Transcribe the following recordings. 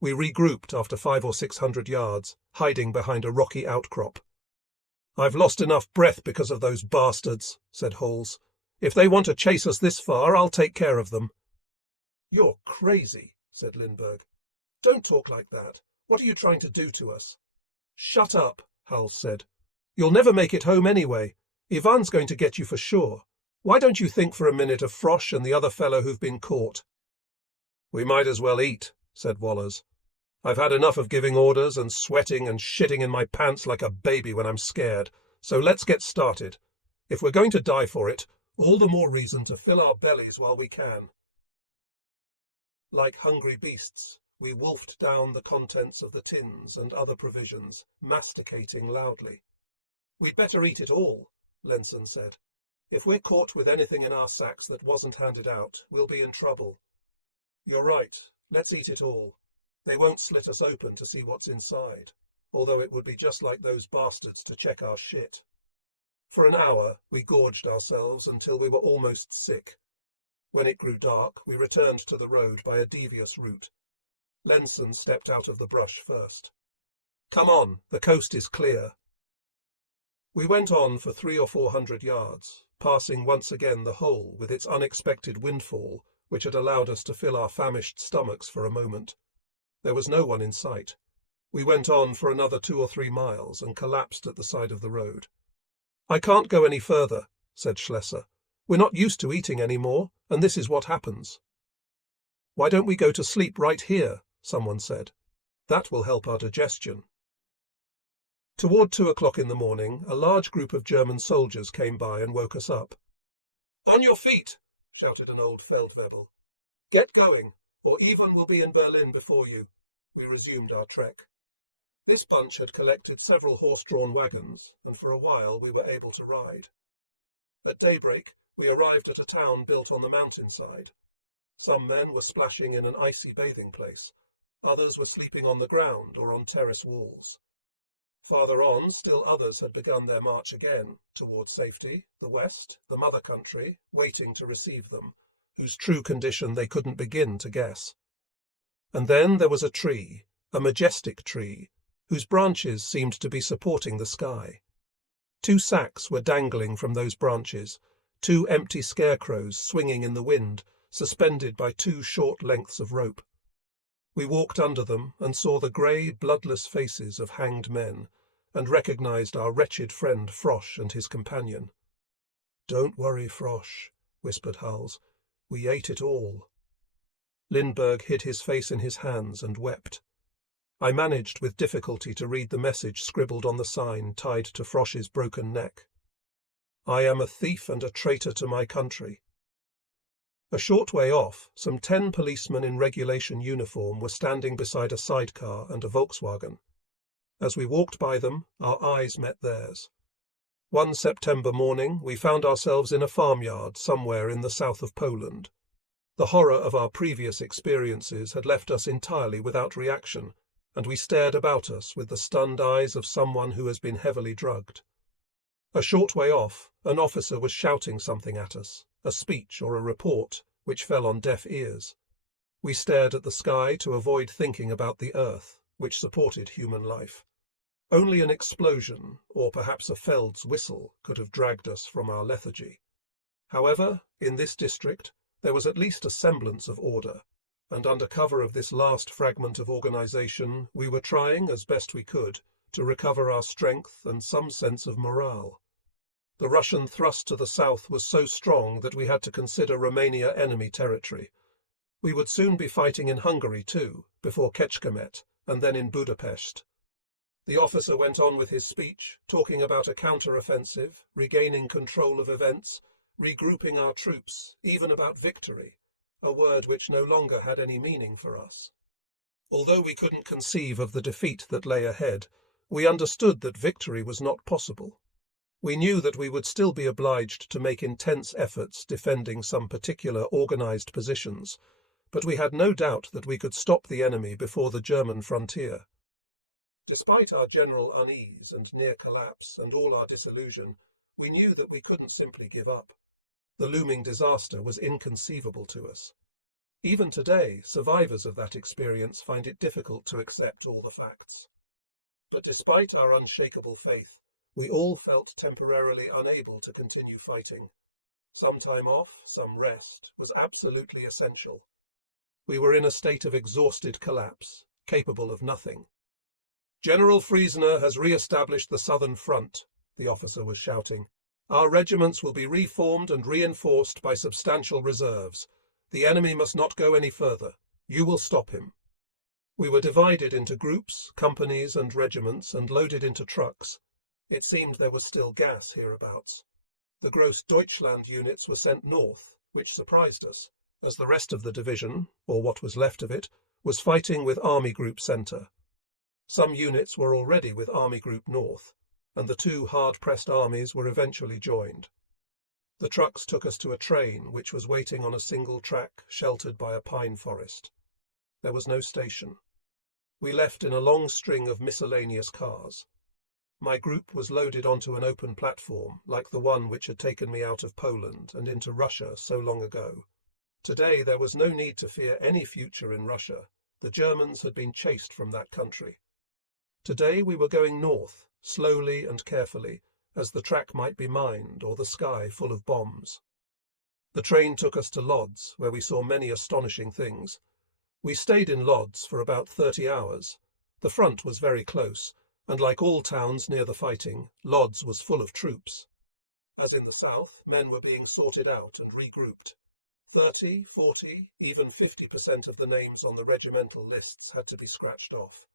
We regrouped after 500 or 600 yards, hiding behind a rocky outcrop. "I've lost enough breath because of those bastards," said Halls. "If they want to chase us this far, I'll take care of them." "You're crazy," said Lindbergh. "Don't talk like that. What are you trying to do to us?" "Shut up," Halls said. "You'll never make it home anyway. Ivan's going to get you for sure. Why don't you think for a minute of Frosch and the other fellow who've been caught?" "We might as well eat," said Wallers. "I've had enough of giving orders and sweating and shitting in my pants like a baby when I'm scared, so let's get started. If we're going to die for it, all the more reason to fill our bellies while we can." Like hungry beasts, we wolfed down the contents of the tins and other provisions, masticating loudly. "We'd better eat it all," Lenson said. "If we're caught with anything in our sacks that wasn't handed out, we'll be in trouble." "You're right. Let's eat it all. They won't slit us open to see what's inside, although it would be just like those bastards to check our shit." For an hour, we gorged ourselves until we were almost sick. When it grew dark, we returned to the road by a devious route. Lenson stepped out of the brush first. "Come on, the coast is clear." We went on for 300 or 400 yards, passing once again the hole with its unexpected windfall, which had allowed us to fill our famished stomachs for a moment. There was no one in sight. We went on for another 2 or 3 miles and collapsed at the side of the road. "I can't go any further," said Schlesser. "We're not used to eating any more, and this is what happens." "Why don't we go to sleep right here?" someone said. "That will help our digestion." Toward 2 o'clock in the morning, a large group of German soldiers came by and woke us up. "On your feet!" shouted an old Feldwebel. "Get going, or Ivan will be in Berlin before you." We resumed our trek. This bunch had collected several horse-drawn wagons, and for a while we were able to ride. At daybreak, we arrived at a town built on the mountainside. Some men were splashing in an icy bathing place. Others were sleeping on the ground or on terrace walls. Farther on, still others had begun their march again, toward safety, the west, the mother country, waiting to receive them, whose true condition they couldn't begin to guess. And then there was a tree, a majestic tree, whose branches seemed to be supporting the sky. 2 sacks were dangling from those branches, 2 empty scarecrows swinging in the wind, suspended by 2 short lengths of rope. We walked under them and saw the grey, bloodless faces of hanged men, and recognized our wretched friend Frosch and his companion. "Don't worry, Frosch," whispered Hulls. "We ate it all." Lindbergh hid his face in his hands and wept. I managed with difficulty to read the message scribbled on the sign tied to Frosch's broken neck. "I am a thief and a traitor to my country." A short way off, some 10 policemen in regulation uniform were standing beside a sidecar and a Volkswagen. As we walked by them, our eyes met theirs. One September morning, we found ourselves in a farmyard somewhere in the south of Poland. The horror of our previous experiences had left us entirely without reaction, and we stared about us with the stunned eyes of someone who has been heavily drugged. A short way off, an officer was shouting something at us, a speech or a report, which fell on deaf ears. We stared at the sky to avoid thinking about the earth, which supported human life. Only an explosion, or perhaps a Feld's whistle, could have dragged us from our lethargy. However, in this district, there was at least a semblance of order, and under cover of this last fragment of organization, we were trying, as best we could, to recover our strength and some sense of morale. The Russian thrust to the south was so strong that we had to consider Romania enemy territory. We would soon be fighting in Hungary too, before Kecskemét, and then in Budapest. The officer went on with his speech, talking about a counter-offensive, regaining control of events, regrouping our troops, even about victory, a word which no longer had any meaning for us. Although we couldn't conceive of the defeat that lay ahead, we understood that victory was not possible. We knew that we would still be obliged to make intense efforts defending some particular organized positions, but we had no doubt that we could stop the enemy before the German frontier. Despite our general unease and near collapse and all our disillusion, we knew that we couldn't simply give up. The looming disaster was inconceivable to us. Even today, survivors of that experience find it difficult to accept all the facts. But despite our unshakable faith, we all felt temporarily unable to continue fighting. Some time off, some rest, was absolutely essential. We were in a state of exhausted collapse, capable of nothing. "General Friesner has re-established the Southern Front," the officer was shouting. "Our regiments will be reformed and reinforced by substantial reserves. The enemy must not go any further. You will stop him." We were divided into groups, companies, and regiments, and loaded into trucks. It seemed there was still gas hereabouts. The Gross Deutschland units were sent north, which surprised us, as the rest of the division, or what was left of it, was fighting with Army Group Centre. Some units were already with Army Group North, and the two hard-pressed armies were eventually joined. The trucks took us to a train which was waiting on a single track sheltered by a pine forest. There was no station. We left in a long string of miscellaneous cars. My group was loaded onto an open platform like the one which had taken me out of Poland and into Russia so long ago. Today there was no need to fear any future in Russia. The Germans had been chased from that country. Today we were going north, slowly and carefully, as the track might be mined or the sky full of bombs. The train took us to Lodz, where we saw many astonishing things. We stayed in Lodz for about 30 hours. The front was very close, and like all towns near the fighting, Lodz was full of troops. As in the south, men were being sorted out and regrouped. 30, 40, even 50% of the names on the regimental lists had to be scratched off.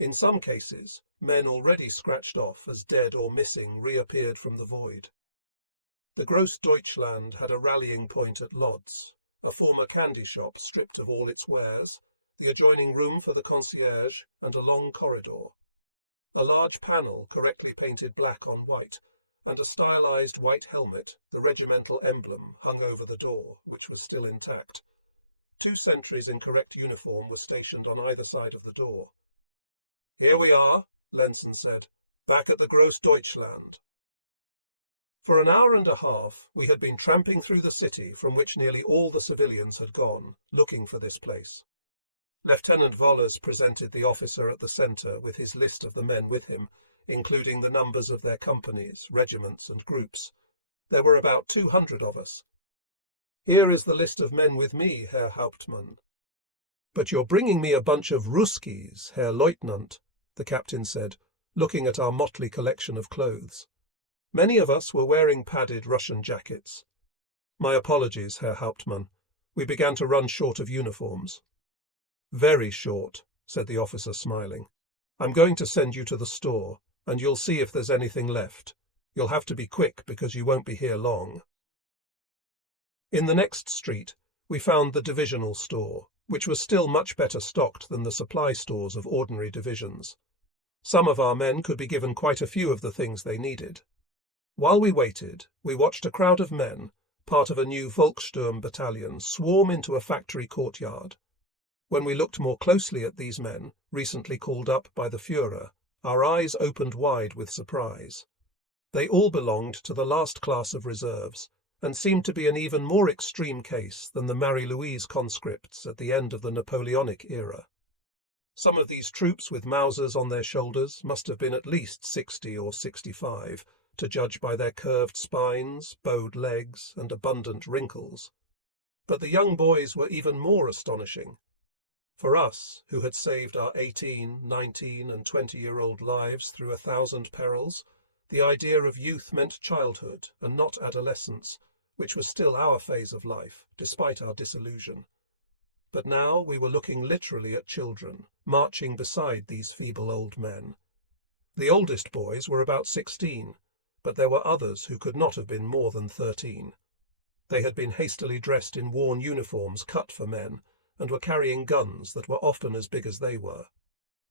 In some cases, men already scratched off as dead or missing reappeared from the void. The Gross Deutschland had a rallying point at Lodz, a former candy shop stripped of all its wares, the adjoining room for the concierge, and a long corridor. A large panel correctly painted black on white, and a stylized white helmet, the regimental emblem, hung over the door, which was still intact. 2 sentries in correct uniform were stationed on either side of the door. "Here we are," Lenson said, "back at the Gross Deutschland." For an hour and a half, we had been tramping through the city from which nearly all the civilians had gone, looking for this place. Lieutenant Vollers presented the officer at the centre with his list of the men with him, including the numbers of their companies, regiments, and groups. There were about 200 of us. "Here is the list of men with me, Herr Hauptmann." "But you're bringing me a bunch of Ruskies, Herr Leutnant," the captain said, looking at our motley collection of clothes. Many of us were wearing padded Russian jackets. "My apologies, Herr Hauptmann. We began to run short of uniforms." "Very short," said the officer, smiling. "I'm going to send you to the store, and you'll see if there's anything left. You'll have to be quick because you won't be here long." In the next street, we found the divisional store, which was still much better stocked than the supply stores of ordinary divisions. Some of our men could be given quite a few of the things they needed. While we waited, we watched a crowd of men, part of a new Volkssturm battalion, swarm into a factory courtyard. When we looked more closely at these men, recently called up by the Führer, our eyes opened wide with surprise. They all belonged to the last class of reserves, and seemed to be an even more extreme case than the Marie-Louise conscripts at the end of the Napoleonic era. Some of these troops with Mausers on their shoulders must have been at least 60 or 65, to judge by their curved spines, bowed legs, and abundant wrinkles. But the young boys were even more astonishing. For us, who had saved our 18, 19, and 20-year-old lives through 1,000 perils, the idea of youth meant childhood and not adolescence, which was still our phase of life, despite our disillusion. But now we were looking literally at children, marching beside these feeble old men. The oldest boys were about 16, but there were others who could not have been more than 13. They had been hastily dressed in worn uniforms cut for men, and were carrying guns that were often as big as they were.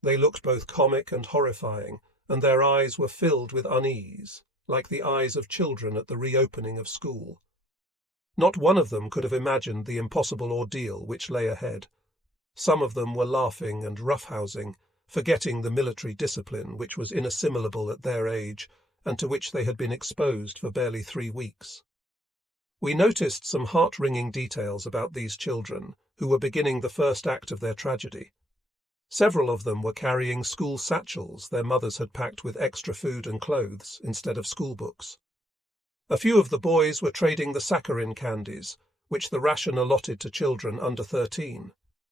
They looked both comic and horrifying, and their eyes were filled with unease, like the eyes of children at the reopening of school. Not one of them could have imagined the impossible ordeal which lay ahead. Some of them were laughing and roughhousing, forgetting the military discipline which was inassimilable at their age, and to which they had been exposed for barely 3 weeks. We noticed some heart-wringing details about these children, who were beginning the first act of their tragedy. Several of them were carrying school satchels their mothers had packed with extra food and clothes instead of school books. A few of the boys were trading the saccharin candies, which the ration allotted to children under 13.